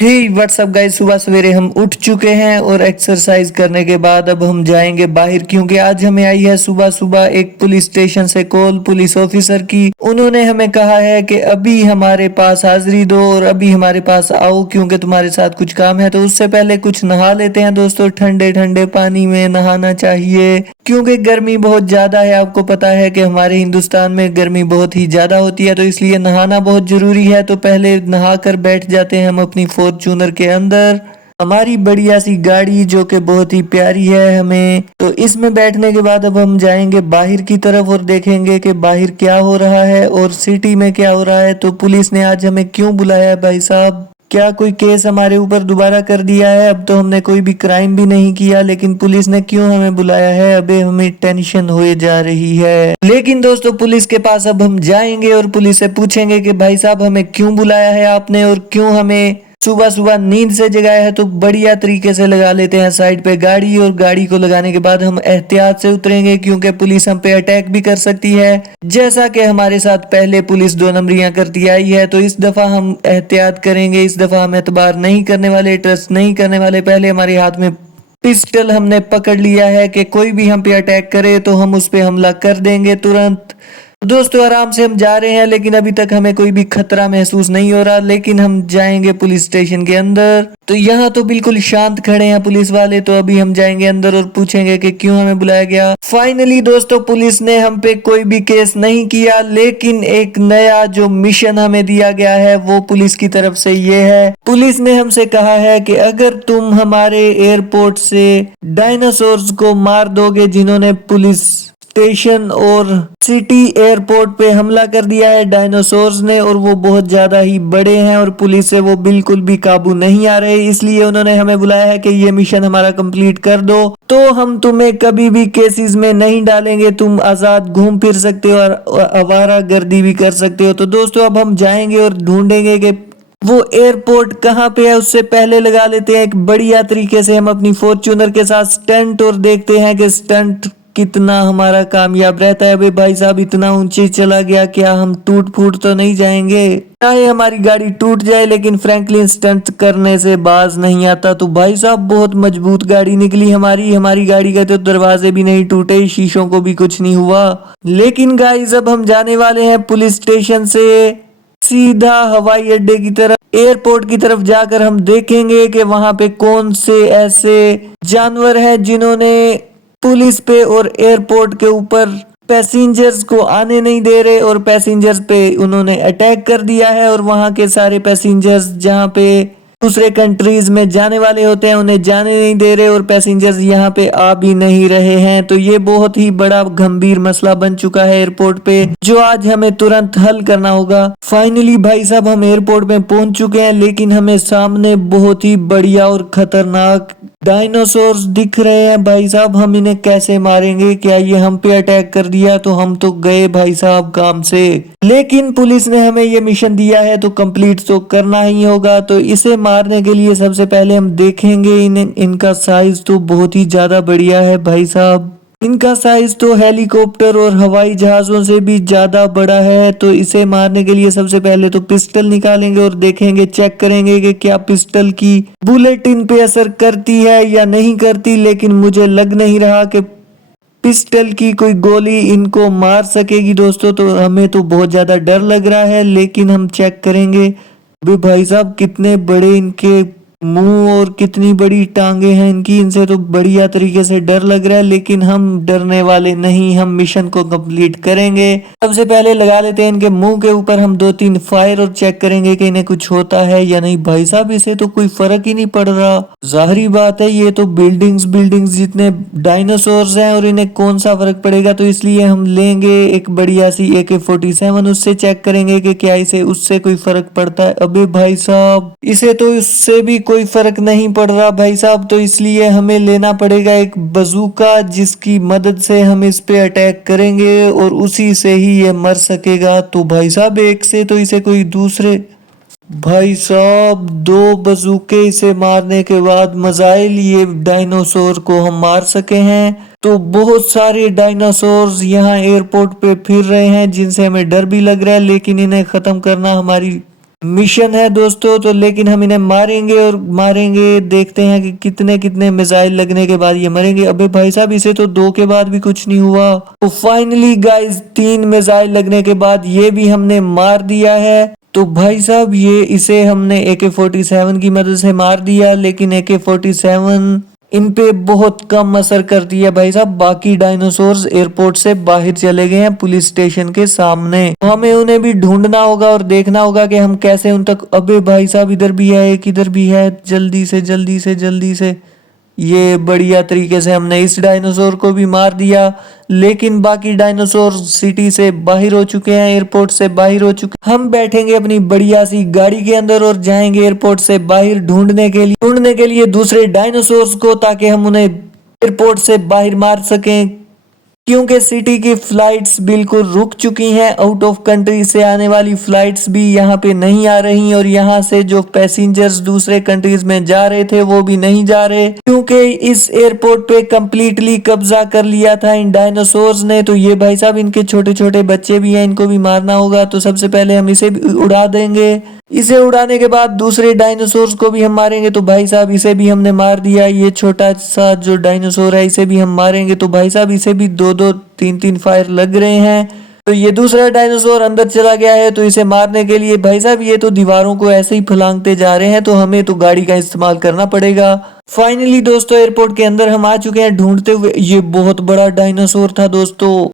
हे WhatsApp guys, सुबह सवेरे हम उठ चुके हैं और एक्सरसाइज करने के बाद अब हम जाएंगे बाहर, क्योंकि आज हमें आई है सुबह सुबह एक पुलिस स्टेशन से कॉल पुलिस ऑफिसर की। उन्होंने हमें कहा है कि अभी हमारे पास हाजिरी दो और अभी हमारे पास आओ, क्योंकि तुम्हारे साथ कुछ काम है। तो उससे पहले कुछ नहा लेते हैं दोस्तों, ठंडे ठंडे पानी में नहाना चाहिए क्योंकि गर्मी बहुत ज्यादा है। आपको पता है कि हमारे हिंदुस्तान में गर्मी बहुत ही ज्यादा होती है, तो इसलिए नहाना बहुत जरूरी है। तो पहले नहा कर बैठ जाते हैं हम अपनी फॉर्च्यूनर के अंदर, हमारी बढ़िया सी गाड़ी जो कि बहुत ही प्यारी है हमें। तो इसमें बैठने के बाद अब हम जाएंगे बाहर की तरफ और देखेंगे कि बाहर क्या हो रहा है और सिटी में क्या हो रहा है। तो पुलिस ने आज हमें क्यों बुलाया है भाई साहब? क्या कोई केस हमारे ऊपर दोबारा कर दिया है? अब तो हमने कोई भी क्राइम भी नहीं किया, लेकिन पुलिस ने क्यों हमें बुलाया है? अबे हमें टेंशन हुए जा रही है। लेकिन दोस्तों, पुलिस के पास अब हम जाएंगे और पुलिस से पूछेंगे कि भाई साहब हमें क्यों बुलाया है आपने और क्यों हमें सुबह सुबह नींद से जगाया है। तो बढ़िया तरीके से लगा लेते हैं साइड पे गाड़ी, और गाड़ी को लगाने के बाद हम एहतियात से उतरेंगे, क्योंकि पुलिस हम पे अटैक भी कर सकती है, जैसा कि हमारे साथ पहले पुलिस दो नंबरियां करती आई है। तो इस दफा हम एहतियात करेंगे, इस दफा हम एतबार नहीं करने वाले, ट्रस्ट नहीं करने वाले। पहले हमारे हाथ में पिस्टल हमने पकड़ लिया है कि कोई भी हम पे अटैक करे तो हम उस पे हमला कर देंगे तुरंत। दोस्तों, आराम से हम जा रहे हैं, लेकिन अभी तक हमें कोई भी खतरा महसूस नहीं हो रहा। लेकिन हम जाएंगे पुलिस स्टेशन के अंदर, तो यहाँ तो बिल्कुल शांत खड़े हैं पुलिस वाले। तो अभी हम जाएंगे अंदर और पूछेंगे कि क्यों हमें बुलाया गया। फाइनली दोस्तों, पुलिस ने हम पे कोई भी केस नहीं किया, लेकिन एक नया जो मिशन हमें दिया गया है वो पुलिस की तरफ से ये है। पुलिस ने हमसे कहा है कि अगर तुम हमारे एयरपोर्ट से डायनासोर्स को मार दोगे जिन्होंने पुलिस स्टेशन और सिटी एयरपोर्ट पे हमला कर दिया है डायनासोर्स ने, और वो बहुत ज्यादा ही बड़े हैं और पुलिस से वो बिल्कुल भी काबू नहीं आ रहे, इसलिए उन्होंने हमें बुलाया है कि ये मिशन हमारा कंप्लीट कर दो तो हम तुम्हें कभी भी केसेस में नहीं डालेंगे, तुम आजाद घूम फिर सकते हो और आवारा गर्दी भी कर सकते हो। तो दोस्तों, अब हम जाएंगे और ढूंढेंगे कि वो एयरपोर्ट कहाँ पे है। उससे पहले लगा लेते हैं एक बढ़िया तरीके से हम अपनी फॉर्च्यूनर के साथ स्टंट, और देखते हैं कि स्टंट कितना हमारा कामयाब रहता है। अबे भाई साहब, इतना ऊंचे चला गया, क्या हम टूट फूट तो नहीं जाएंगे? चाहे हमारी गाड़ी टूट जाए, लेकिन फ्रैंकलिन स्टंट करने से बाज नहीं आता। तो भाई साहब, बहुत मजबूत गाड़ी निकली हमारी। हमारी गाड़ी के तो दरवाजे भी नहीं टूटे, शीशों को भी कुछ नहीं हुआ। लेकिन गाइस, अब हम जाने वाले हैं पुलिस स्टेशन से सीधा हवाई अड्डे की तरफ, एयरपोर्ट की तरफ जाकर हम देखेंगे कि वहां पे कौन से ऐसे जानवर हैं जिन्होंने पुलिस पे और एयरपोर्ट के ऊपर पैसेंजर्स को आने नहीं दे रहे, और पैसेंजर्स पे उन्होंने अटैक कर दिया है। और वहां के सारे पैसेंजर्स जहां पे दूसरे कंट्रीज में जाने वाले होते हैं उन्हें जाने नहीं दे रहे, और पैसेंजर्स यहाँ पे आ भी नहीं रहे हैं। तो ये बहुत ही बड़ा गंभीर मसला बन चुका है एयरपोर्ट पे, जो आज हमें तुरंत हल करना होगा। फाइनली भाई साहब, हम एयरपोर्ट में पहुंच चुके हैं, लेकिन हमें सामने बहुत ही बढ़िया और खतरनाक डायनासोर्स दिख रहे हैं। भाई साहब, हम इन्हें कैसे मारेंगे? क्या ये हम पे अटैक कर दिया तो हम तो गए भाई साहब काम से। लेकिन पुलिस ने हमें ये मिशन दिया है तो कंप्लीट तो करना ही होगा। तो इसे मारने के लिए सबसे पहले हम देखेंगे इनका साइज तो बहुत ही ज्यादा बढ़िया है भाई साहब। इनका साइज तो हेलीकॉप्टर और हवाई जहाजों से भी ज्यादा बड़ा है। तो इसे मारने के लिए सबसे पहले तो पिस्टल निकालेंगे और देखेंगे, चेक करेंगे कि क्या पिस्टल की बुलेट इन पे असर करती है या नहीं करती। लेकिन मुझे लग नहीं रहा कि पिस्टल की कोई गोली इनको मार सकेगी दोस्तों। तो हमें तो बहुत ज्यादा डर लग रहा है, लेकिन हम चेक करेंगे। भी भाई साहब, कितने बड़े इनके मुंह और कितनी बड़ी टांगे हैं इनकी, इनसे तो बढ़िया तरीके से डर लग रहा है। लेकिन हम डरने वाले नहीं, हम मिशन को कंप्लीट करेंगे। सबसे पहले लगा लेते हैं इनके मुंह के ऊपर हम 2-3 फायर, और चेक करेंगे कि इन्हें कुछ होता है या नहीं। भाई साहब, इसे तो कोई फर्क ही नहीं पड़ रहा। जाहिर बात है, ये तो बिल्डिंग्स जितने डायनासोर्स हैं, और इन्हें कौन सा फर्क पड़ेगा। तो इसलिए हम लेंगे एक बढ़िया सी AK-47, उससे चेक करेंगे कि क्या इसे उससे कोई फर्क पड़ता है। अबे भाई साहब, इसे तो उससे भी कोई फर्क नहीं पड़ रहा भाई साहब। तो इसलिए हमें लेना पड़ेगा एक बजूका, जिसकी मदद से हम इस पे अटैक करेंगे और उसी से ही ये मर सकेगा। तो भाई साहब, एक से तो इसे कोई दूसरे, भाई साहब 2 बजूके इसे मारने के बाद मजाइल ये डायनासोर को हम मार सके हैं। तो बहुत सारे डायनासोर्स यहाँ एयरपोर्ट पे फिर रहे हैं, जिनसे हमें डर भी लग रहा है, लेकिन इन्हें खत्म करना हमारी मिशन है दोस्तों। तो लेकिन हम इन्हें मारेंगे और मारेंगे, देखते हैं कि कितने कितने मिसाइल लगने के बाद ये मरेंगे। अबे भाई साहब, इसे तो 2 के बाद भी कुछ नहीं हुआ। तो फाइनली गाइस 3 मिसाइल लगने के बाद ये भी हमने मार दिया है। तो भाई साहब ये इसे हमने AK-47 की मदद से मार दिया, लेकिन AK-47 इन पे बहुत कम असर करती है भाई साहब। बाकी डायनासोर्स एयरपोर्ट से बाहर चले गए हैं पुलिस स्टेशन के सामने। तो हमें उन्हें भी ढूंढना होगा और देखना होगा कि हम कैसे उन तक। अबे भाई साहब, इधर भी है एक, इधर भी है। जल्दी से जल्दी से जल्दी से। ये बढ़िया तरीके से हमने इस डायनासोर को भी मार दिया, लेकिन बाकी डायनासोर सिटी से बाहर हो चुके हैं, एयरपोर्ट से बाहर हो चुके। हम बैठेंगे अपनी बढ़िया सी गाड़ी के अंदर और जाएंगे एयरपोर्ट से बाहर ढूंढने के लिए दूसरे डायनासोर्स को, ताकि हम उन्हें एयरपोर्ट से बाहर मार सकें। क्योंकि सिटी की फ्लाइट्स बिल्कुल रुक चुकी हैं, आउट ऑफ कंट्री से आने वाली फ्लाइट्स भी यहाँ पे नहीं आ रही, और यहाँ से जो पैसेंजर्स दूसरे कंट्रीज में जा रहे थे वो भी नहीं जा रहे, क्योंकि इस एयरपोर्ट पे कंप्लीटली कब्जा कर लिया था इन डायनासोर्स ने। तो ये भाई साहब, इनके छोटे छोटे बच्चे भी हैं, इनको भी मारना होगा। तो सबसे पहले हम इसे भी उड़ा देंगे। इसे उड़ाने के बाद दूसरे डायनासोर्स को भी हम मारेंगे। तो भाई साहब इसे भी हमने मार दिया। ये छोटा सा जो डायनासोर है इसे भी हम मारेंगे। तो भाई साहब इसे भी 2-2 3-3 फायर लग रहे हैं। तो ये दूसरा डायनासोर अंदर चला गया है। तो इसे मारने के लिए भाई साहब ये तो दीवारों को ऐसे ही फलांगते जा रहे हैं, तो हमें तो गाड़ी का इस्तेमाल करना पड़ेगा। फाइनली दोस्तों एयरपोर्ट के अंदर हम आ चुके हैं ढूंढते हुए। ये बहुत बड़ा डायनासोर था दोस्तों।